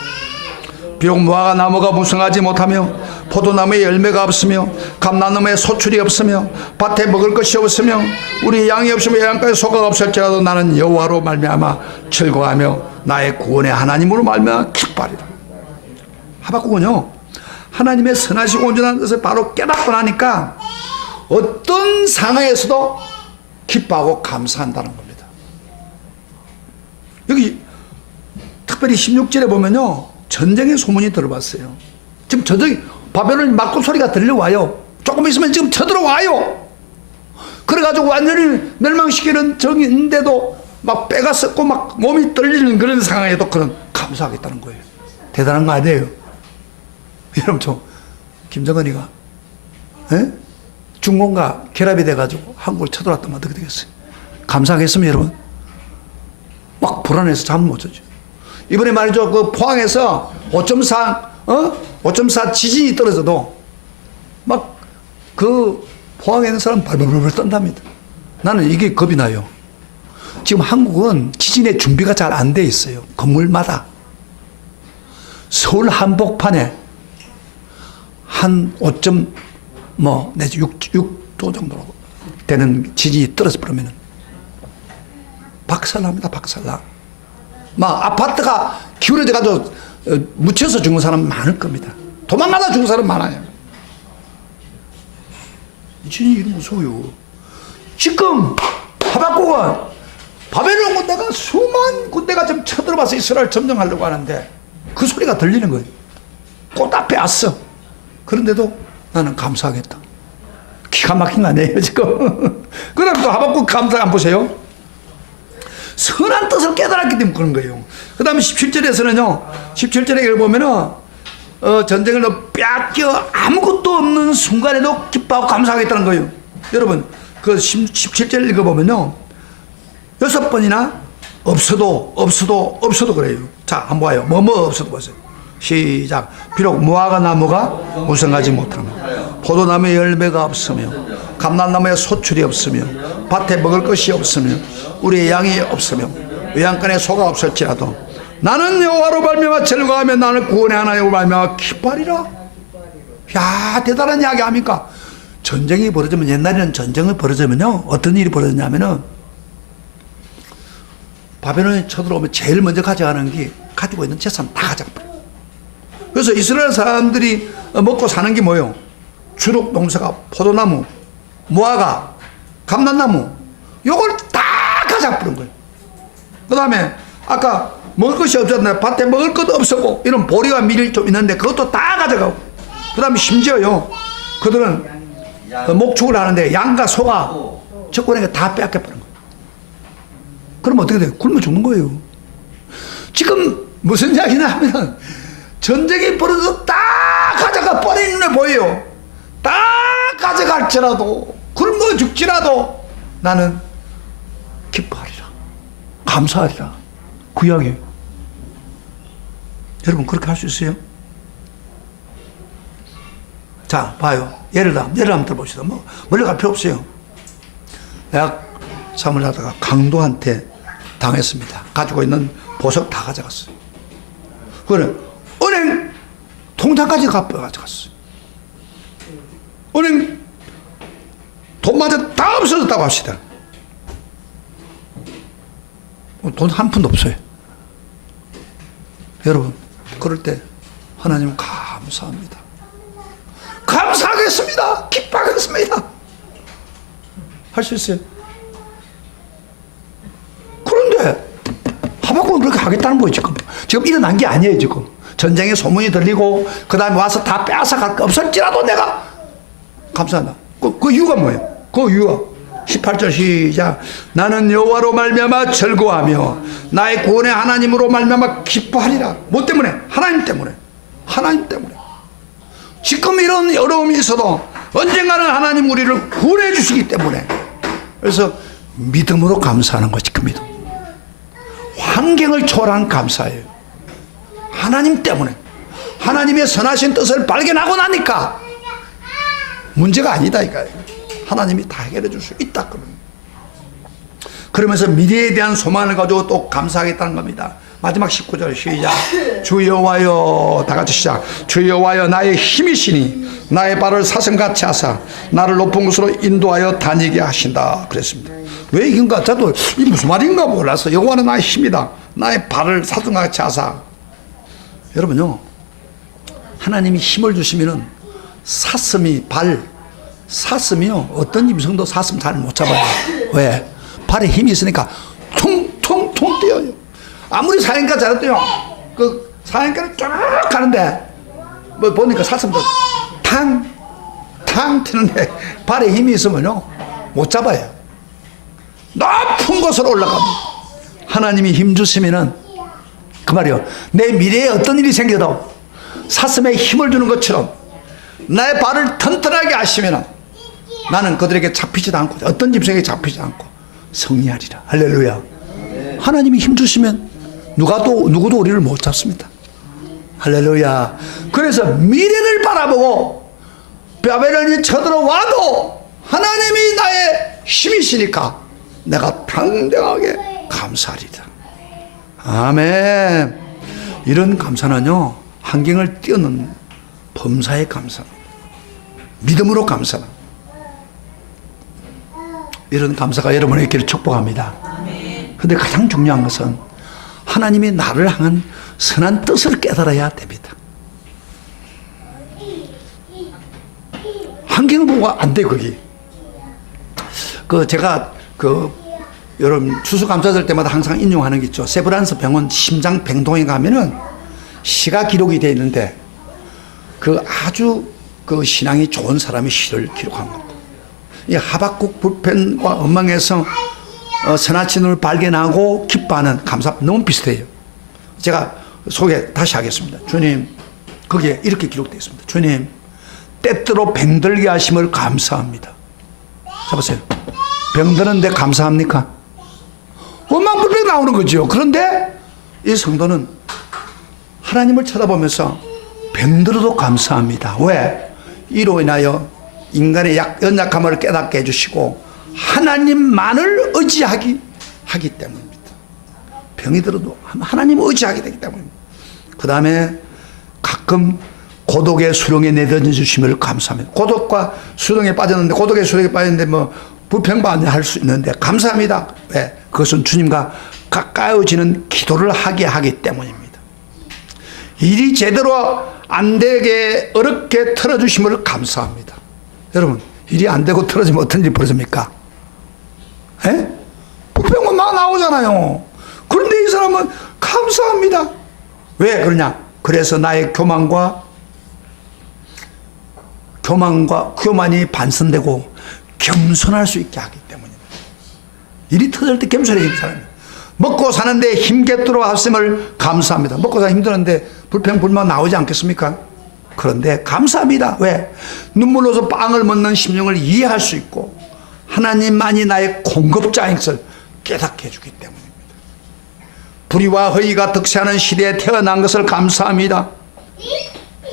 비록 무화과 나무가 무성하지 못하며 포도나무에 열매가 없으며 감나무에 소출이 없으며 밭에 먹을 것이 없으며 우리 양이 없으며 양가에 소가 없을지라도 나는 여호와로 말미암아 즐거워하며 나의 구원의 하나님으로 말미암아 기뻐하리라. 하박국은요, 하나님의 선하시고 온전한 뜻을 바로 깨닫고 나니까 어떤 상황에서도 기뻐하고 감사한다는 겁니다. 여기 특별히 16절에 보면요, 전쟁의 소문이 들어봤어요. 지금 전쟁이, 바벨론 막고 소리가 들려와요. 조금 있으면 지금 쳐들어와요. 그래가지고 완전히 멸망시키는 적이 있는데도 막 빼가 썩고 막 몸이 떨리는 그런 상황에도 그런 감사하겠다는 거예요. 대단한 거 아니에요? 여러분, 김정은이가 중공과 결합이 돼가지고 한국을 쳐들어왔다면 어떻게 되겠어요? 감사하겠습니다, 여러분? 막 불안해서 잠 못 자죠. 이번에 말이죠, 그 포항에서 5.4 지진이 떨어져도 막 그 포항에 있는 사람 발발발 떤답니다. 나는 이게 겁이 나요. 지금 한국은 지진의 준비가 잘 안 돼 있어요. 건물마다. 서울 한복판에 한 5. 내지 6도 정도 되는 지진이 떨어져 버리면 박살납니다. 박살나. 막 아파트가 기울어져 가지고 묻혀서 죽은 사람 많을 겁니다. 도망가다 죽은 사람 많아요. 이 지진이 이리 무서워요. 지금 하박국은 바벨론 군대가 수만 군대가 좀 쳐들어와서 이스라엘 점령하려고 하는데 그 소리가 들리는 거예요. 꽃 앞에 왔어. 그런데도 나는 감사하겠다. 기가 막힌 거 아니에요, 지금? 그 다음 또 하박국 감사 안 보세요? 선한 뜻을 깨달았기 때문에 그런 거예요. 그 다음에 17절에서는요, 17절에 보면은 전쟁을 빼앗겨 아무것도 없는 순간에도 기뻐하고 감사하겠다는 거예요. 여러분 그 17절 읽어보면요 6번이나 없어도 그래요. 자 한번 봐요. 뭐뭐 없어도 보세요. 시작. 비록 무화과 나무가 무성하지 못하며 포도나무에 열매가 없으며 감람나무에 소출이 없으며 밭에 먹을 것이 없으며 우리의 양이 없으며 외양간에 소가 없을지라도 나는 여호와로 말미암아 즐거워하며 나는 구원의 하나님으로 말미암아 기뻐하리라. 야 대단한 이야기 아닙니까? 전쟁이 벌어지면 옛날에는 전쟁이 벌어지면요 어떤 일이 벌어졌냐면은 바벨론이 쳐들어오면 제일 먼저 가져가는 게 가지고 있는 재산 다 가져가버려요. 그래서 이스라엘 사람들이 먹고 사는 게 뭐예요? 주력 농사가 포도나무, 무화과, 감람나무 요걸 다 가져가버린 거예요. 그 다음에 아까 먹을 것이 없었나요? 밭에 먹을 것도 없었고 이런 보리와 밀이 좀 있는데 그것도 다 가져가고 그 다음에 심지어요 그들은 목축을 하는데 양과 소가 적군에게 다 빼앗겨버린 거예요. 그러면 어떻게 돼요? 굶어 죽는 거예요. 지금 무슨 이야기냐 하면 전쟁이 벌어져서 다 가져가 버리는 눈에 보여요. 다 가져갈지라도 굶어 죽지라도 나는 기뻐하리라 감사하리라 그 이야기예요. 여러분 그렇게 할 수 있어요? 자 봐요. 예를 한번 들어봅시다. 뭐 멀리 갈 필요 없어요. 내가 삶을 하다가 강도한테 당했습니다. 가지고 있는 보석 다 가져갔어요. 그래 은행 통장까지 가져갔어요. 은행 돈마저 다 없어졌다고 합시다. 돈 한 푼도 없어요. 여러분 그럴 때 하나님 감사합니다. 감사하겠습니다. 기뻐하겠습니다. 할 수 있어요. 그런데 하박국은 그렇게 하겠다는 거예요. 지금 일어난 게 아니에요. 지금 전쟁의 소문이 들리고 그 다음에 와서 다 빼앗아 갈 거 없을지라도 내가 감사한다. 그 이유가 뭐예요? 그 이유가 18절 시작. 나는 여호와로 말미암아 즐거워하며 나의 구원의 하나님으로 말미암아 기뻐하리라. 뭐 때문에? 하나님 때문에. 하나님 때문에. 지금 이런 어려움이 있어도 언젠가는 하나님 우리를 구원해 주시기 때문에. 그래서 믿음으로 감사하는 것이 그 믿음. 환경을 초월한 감사예요. 하나님 때문에. 하나님의 선하신 뜻을 발견하고 나니까 문제가 아니다 이거예요. 하나님이 다 해결해 줄 수 있다. 그러면서 미래에 대한 소망을 가지고 또 감사하겠다는 겁니다. 마지막 19절 시작. 주 여호와여 다 같이 시작. 주 여호와여 나의 힘이시니 나의 발을 사슴같이 하사 나를 높은 곳으로 인도하여 다니게 하신다 그랬습니다. 왜 이건가? 저도 이 무슨 말인가 몰라서 여호와는 나의 힘이다. 나의 발을 사슴같이 하사. 여러분요 하나님이 힘을 주시면은 사슴이요 어떤 짐승도 사슴 잘 못 잡아요. 왜? 발에 힘이 있으니까 통통통 뛰어요. 아무리 사행가 잘해도요 그 사행가를 쫙 가는데 뭐 보니까 사슴도 탕 튀는데 발에 힘이 있으면요 못 잡아요. 높은 곳으로 올라갑니다. 하나님이 힘 주시면은 그 말이요 내 미래에 어떤 일이 생겨도 사슴에 힘을 주는 것처럼 나의 발을 튼튼하게 하시면은 나는 그들에게 잡히지도 않고 어떤 짐승에게 잡히지 않고 승리하리라. 할렐루야. 하나님이 힘 주시면 누구도 우리를 못 잡습니다. 할렐루야. 그래서 미래를 바라보고 바벨론이 쳐들어와도 하나님이 나의 힘이시니까 내가 당당하게 감사하리라. 아멘. 이런 감사는요 환경을 뛰어넘는 범사의 감사입니다. 믿음으로 감사합니다. 이런 감사가 여러분의 길을 축복합니다. 그런데 가장 중요한 것은 하나님이 나를 향한 선한 뜻을 깨달아야 됩니다. 환경을 보고 안 돼, 거기. 제가 여러분 추수감사절 때마다 항상 인용하는 게 있죠. 세브란스 병원 심장 병동에 가면은 시가 기록이 되어 있는데 아주 신앙이 좋은 사람의 시를 기록한 겁니다. 이 하박국 불펜과 엉망에서 선하신 눈을 발견하고 기뻐하는 감사 너무 비슷해요. 제가 소개 다시 하겠습니다. 주님 거기에 이렇게 기록되어 있습니다. 주님, 때때로 병들게 하심을 감사합니다. 자, 보세요. 병드는데 감사합니까? 원망불평 나오는 거죠. 그런데 이 성도는 하나님을 쳐다보면서 병들어도 감사합니다. 왜? 이로 인하여 인간의 연약함을 깨닫게 해주시고 하나님만을 의지하기 때문입니다. 병이 들어도 하나님을 의지하게 되기 때문입니다. 그 다음에 가끔 고독의 수렁에 내던져 주심을 감사합니다. 고독과 수렁에 빠졌는데, 고독의 수렁에 빠졌는데 뭐 불평받을 수 있는데 감사합니다. 왜? 그것은 주님과 가까워지는 기도를 하게 하기 때문입니다. 일이 제대로 안 되게 어렵게 틀어주심을 감사합니다. 여러분, 일이 안 되고 틀어지면 어떤 일이 벌어집니까? 에? 불평만 막 나오잖아요. 그런데 이 사람은 감사합니다. 왜 그러냐? 그래서 나의 교만이 반선되고 겸손할 수 있게 하기 때문입니다. 일이 터질 때 겸손해지는 사람입니다. 먹고 사는데 힘겹도록 하심을 감사합니다. 먹고 사는 힘드는데 불평불만 나오지 않겠습니까? 그런데 감사합니다. 왜? 눈물로서 빵을 먹는 심령을 이해할 수 있고 하나님만이 나의 공급자인 것을 깨닫게 해주기 때문입니다. 불의와 허위가 득세하는 시대에 태어난 것을 감사합니다.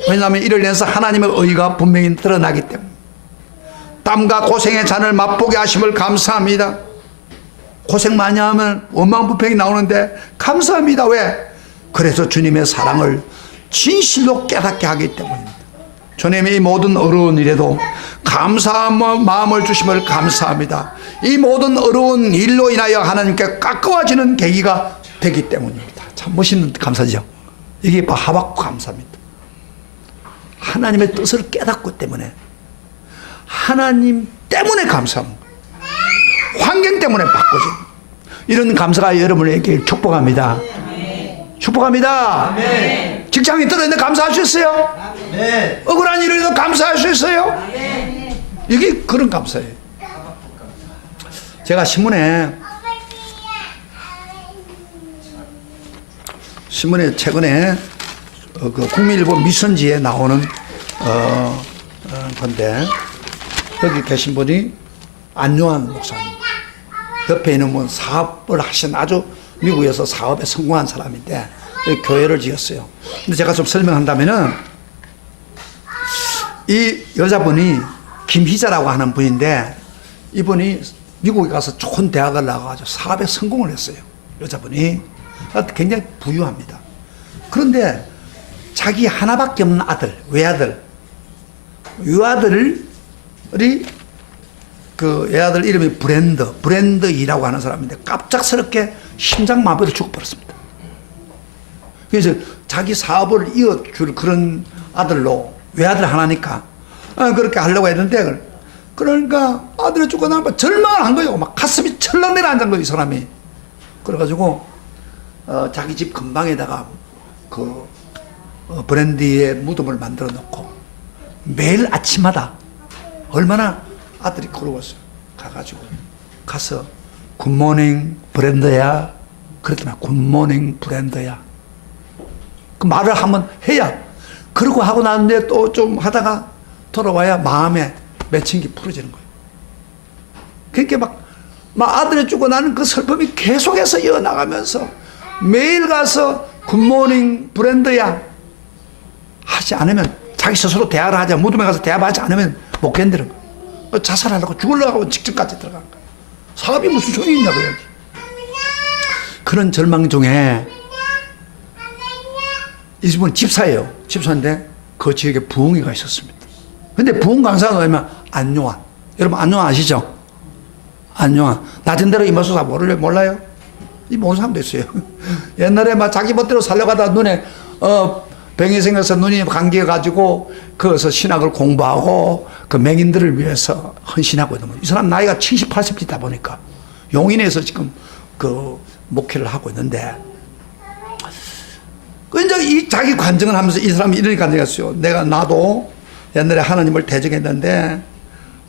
왜냐하면 이를 인해서 하나님의 의가 분명히 드러나기 때문에. 땀과 고생의 잔을 맛보게 하심을 감사합니다. 고생 많이 하면 원망불평이 나오는데 감사합니다. 왜? 그래서 주님의 사랑을 진실로 깨닫게 하기 때문입니다. 주님이 이 모든 어려운 일에도 감사한 마음을 주심을 감사합니다. 이 모든 어려운 일로 인하여 하나님께 가까워지는 계기가 되기 때문입니다. 참 멋있는 감사죠. 이게 하박국 감사입니다. 하나님의 뜻을 깨닫기 때문에, 하나님 때문에 감사합니다. 환경 때문에 바꿔진 이런 감사가 여러분에게 축복합니다. 축복합니다. 직장이 떨어졌는데 감사할 수 있어요? 억울한 일에도 감사할 수 있어요? 이게 그런 감사예요. 제가 신문에 최근에 그 국민일보 미선지에 나오는 건데, 여기 계신 분이 안요한 목사님, 옆에 있는 분 사업을 하신, 아주 미국에서 사업에 성공한 사람인데 교회를 지었어요. 근데 제가 좀 설명한다면은, 이 여자분이 김희자라고 하는 분인데, 이분이 미국에 가서 좋은 대학을 나가가지고 사업에 성공을 했어요. 여자분이 굉장히 부유합니다. 그런데 자기 하나밖에 없는 아들, 외아들이, 그 애아들 이름이 브랜드이라고 하는 사람인데 갑작스럽게 심장마비로 죽어버렸습니다. 그래서 자기 사업을 이어줄 그런 아들로, 외아들 하나니까 그렇게 하려고 했는데, 그러니까 아들이 죽고 나면 절망을 한 거예요. 막 가슴이 철렁 내려앉은 거예요, 이 사람이. 그래가지고 자기 집 근방에다가 그 브랜디의 무덤을 만들어 놓고 매일 아침마다, 얼마나 아들이 걸어왔어요. 가서 굿모닝 브랜드야, 그랬더니 굿모닝 브랜드야, 그 말을 한번 해야, 그러고 하고 나는데 또 좀 하다가 돌아와야 마음에 맺힌 게 풀어지는 거예요. 그렇게 막 아들이 죽고 나는 그 슬픔이 계속해서 이어나가면서 매일 가서 굿모닝 브랜드야 하지 않으면, 자기 스스로 대화를 하자, 무덤에 가서 대화하지 않으면 못 견디는 거예요. 자살하려고, 죽으려고 직전까지 들어간 거예요. 사업이 무슨 소용이 있냐고, 여기. 그런 절망 중에 이분은 집사예요. 집사인데 그 지역에 부흥회가 있었습니다. 근데 부흥 강사가 뭐냐면 안요한. 여러분 안요한 아시죠? 안요한. 낮은 대로 임하소서 몰라요? 이 모르는 사람도 있어요. 옛날에 막 자기 멋대로 살려가다 눈에 병이 생겨서 눈이 감겨가지고 거기서 신학을 공부하고 그 맹인들을 위해서 헌신하고 있는 거예요. 이 사람 나이가 70, 80이다 보니까 용인에서 지금 그 목회를 하고 있는데, 그 이제 이 자기 관증을 하면서 이 사람이 이런 관증했어요. 나도 옛날에 하나님을 대적했는데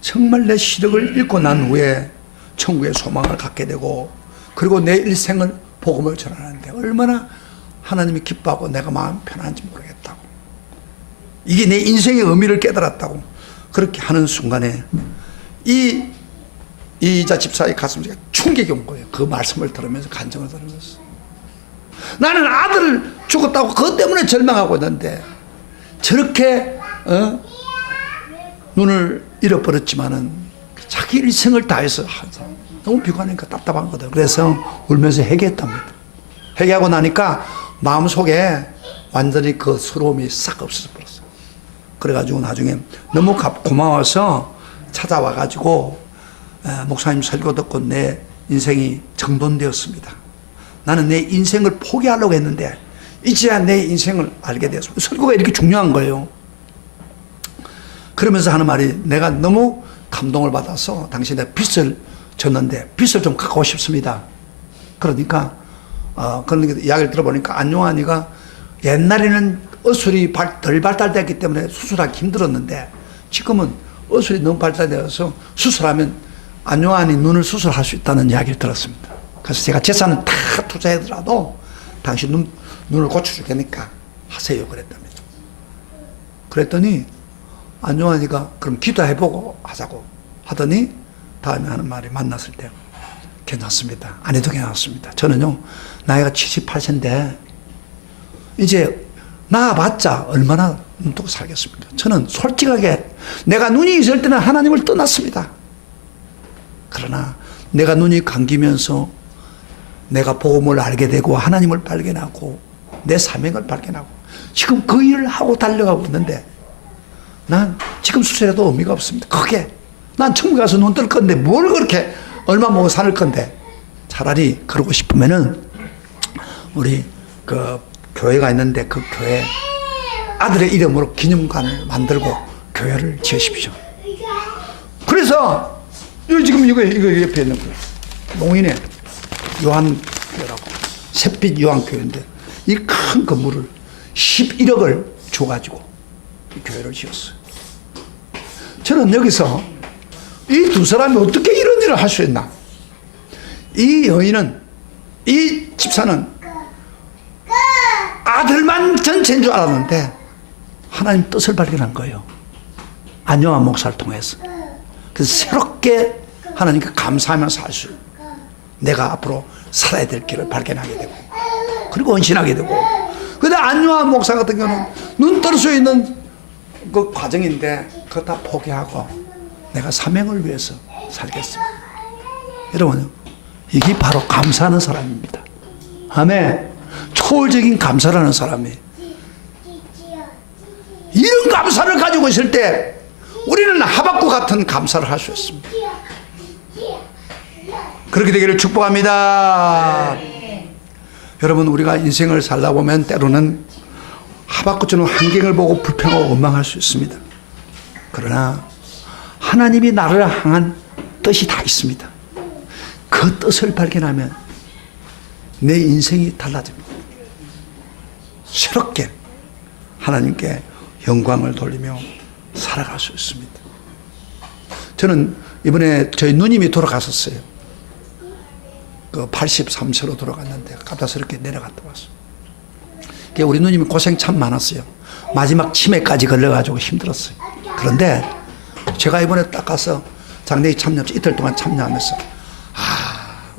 정말 내 시력을 잃고 난 후에 천국의 소망을 갖게 되고, 그리고 내 일생을 복음을 전하는데 얼마나 하나님이 기뻐하고 내가 마음 편한지 모르겠다고. 이게 내 인생의 의미를 깨달았다고 그렇게 하는 순간에 이자 집사의 가슴에 충격이 온 거예요. 그 말씀을 들으면서, 간증을 들으면서. 나는 아들을 죽었다고 그것 때문에 절망하고 있는데 저렇게 눈을 잃어버렸지만은 자기 일생을 다해서 너무 비관하니까 답답한 거다. 그래서 울면서 회개했답니다. 회개하고 나니까 마음속에 완전히 그 서러움이 싹 없어져 버렸어요. 그래가지고 나중에 너무 고마워서 찾아와가지고 목사님 설교 듣고 내 인생이 정돈되었습니다. 나는 내 인생을 포기하려고 했는데 이제야 내 인생을 알게 되었습니다. 설교가 이렇게 중요한 거예요. 그러면서 하는 말이, 내가 너무 감동을 받아서 당시 내가 빚을 졌는데 빚을 좀 갚고 싶습니다. 그러니까 그런 이야기를 들어보니까 안용환이가 옛날에는 어술이 덜 발달됐기 때문에 수술하기 힘들었는데 지금은 어술이 너무 발달되어서 수술하면 안용환이 눈을 수술할 수 있다는 이야기를 들었습니다. 그래서 제가 재산을 다 투자하더라도 당신 눈을 고쳐주겠으니까 하세요 그랬답니다. 그랬더니 안용환이가 그럼 기도해보고 하자고 하더니 다음에 하는 말이, 만났을 때 괜찮습니다. 안 해도 괜찮습니다. 저는요 나이가 78세인데 이제 나아봤자 얼마나 눈 뜨고 살겠습니까? 저는 솔직하게 내가 눈이 있을 때는 하나님을 떠났습니다. 그러나 내가 눈이 감기면서 내가 복음을 알게 되고 하나님을 발견하고 내 사명을 발견하고 지금 그 일을 하고 달려가고 있는데 난 지금 수술해도 의미가 없습니다. 그게 난 천국 가서 눈 뜰 건데 뭘 그렇게 얼마 먹고 살 건데, 차라리 그러고 싶으면은 우리 그 교회가 있는데 그 교회 아들의 이름으로 기념관을 만들고 교회를 지으십시오. 그래서 지금 이거 옆에 있는 거예요. 농인의 요한교회라고, 샛빛 요한교회인데 이 큰 건물을 11억을 줘가지고 이 교회를 지었어요. 저는 여기서 이 두 사람이 어떻게 이런 일을 할 수 있나? 이 여인은, 이 집사는 아들만 전체인 줄 알았는데 하나님 뜻을 발견한 거예요. 안용환 목사를 통해서. 그래서 새롭게 하나님께 감사하면서 살 수, 내가 앞으로 살아야 될 길을 발견하게 되고, 그리고 헌신하게 되고. 근데 안용환 목사 같은 경우는 눈 뜰 수 있는 그 과정인데 그거 다 포기하고 내가 사명을 위해서 살겠습니다. 여러분, 이게 바로 감사하는 사람입니다. 아멘. 초월적인 감사를 하는 사람이, 이런 감사를 가지고 있을 때 우리는 하박국 같은 감사를 할 수 있습니다. 그렇게 되기를 축복합니다. 여러분, 우리가 인생을 살다 보면 때로는 하박국처럼 환경을 보고 불평하고 원망할 수 있습니다. 그러나 하나님이 나를 향한 뜻이 다 있습니다. 그 뜻을 발견하면 내 인생이 달라집니다. 새롭게 하나님께 영광을 돌리며 살아갈 수 있습니다. 저는 이번에 저희 누님이 돌아갔었어요. 그 83세로 돌아갔는데 갑작스럽게 내려갔다 왔어요. 우리 누님이 고생 참 많았어요. 마지막 치매까지 걸려가지고 힘들었어요. 그런데 제가 이번에 딱 가서 장례에 참여하면서 이틀 동안 참여하면서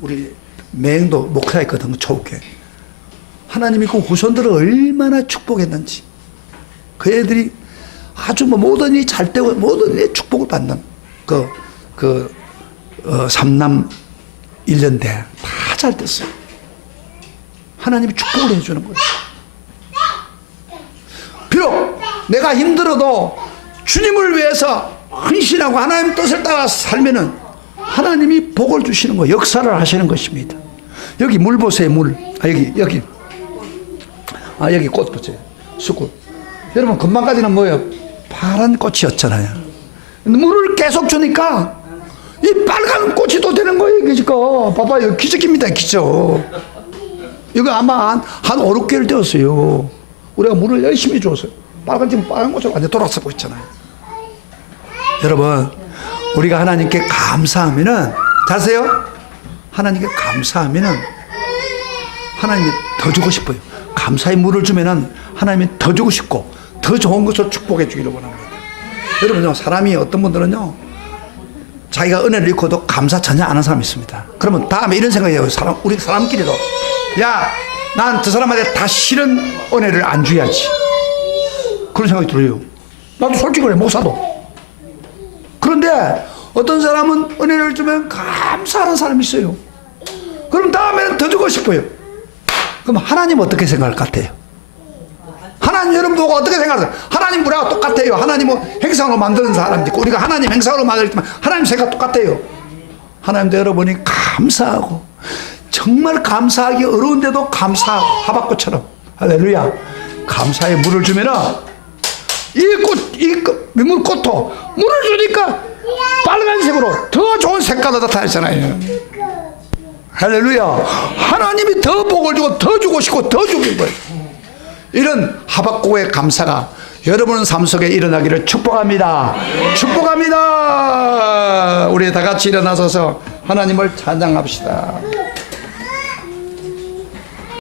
우리 매행도 목회했거든요. 초국회. 하나님이 그 후손들을 얼마나 축복했는지, 그 애들이 아주 모든 일이 잘 되고 모든 일에 축복을 받는 삼남 1년대 다 잘 됐어요. 하나님이 축복을 해주는 거예요. 비록 내가 힘들어도 주님을 위해서 헌신하고 하나님 뜻을 따라 살면은 하나님이 복을 주시는 거예요. 역사를 하시는 것입니다. 여기 물 보세요. 물. 여기 꽃 보세요. 수꽃. 여러분, 금방까지는 뭐예요? 파란 꽃이었잖아요. 물을 계속 주니까 이 빨간 꽃이 또 되는 거예요. 이게 지금 봐봐요. 기적입니다. 기적. 이거 아마 한 5, 6개월 되었어요. 우리가 물을 열심히 줬어요. 지금 빨간 꽃으로 완전 돌아서고 있잖아요. 여러분, 우리가 하나님께 감사하면은, 잘하세요? 하나님께 감사하면은 하나님이 더 주고 싶어요. 감사의 물을 주면은 하나님이 더 주고 싶고 더 좋은 것으로 축복해 주기를 원합니다. 여러분요, 사람이 어떤 분들은요, 자기가 은혜를 잃고도 감사 전혀 안 하는 사람이 있습니다. 그러면 다음에 이런 생각이 해요. 우리 사람끼리도, 야, 난 저 사람한테 다 싫은 은혜를 안 줘야지. 그런 생각이 들어요. 나도 솔직히 그래, 목사도. 그런데 어떤 사람은 은혜를 주면 감사하는 사람이 있어요. 그럼 다음에는 더 주고 싶어요. 그럼 하나님 어떻게 생각할 것 같아요? 하나님 여러분 보고 어떻게 생각하세요? 하나님 우리가 똑같아요. 하나님은 행상으로 만드는 사람도 있고 우리가 하나님 행상으로 만들지만 하나님 생각 똑같아요. 하나님도 여러분이 감사하고 정말 감사하기 어려운데도 감사하고 하박국처럼 할렐루야 감사의 물을 주면은 이 민물꽃도 물을 주니까 빨간색으로 더 좋은 색깔로 나타나잖아요. 할렐루야. 하나님이 더 복을 주고 더 주고 싶고 더 주는 거예요. 이런 하박국의 감사가 여러분 삶 속에 일어나기를 축복합니다. 축복합니다. 우리 다 같이 일어나서서 하나님을 찬양합시다.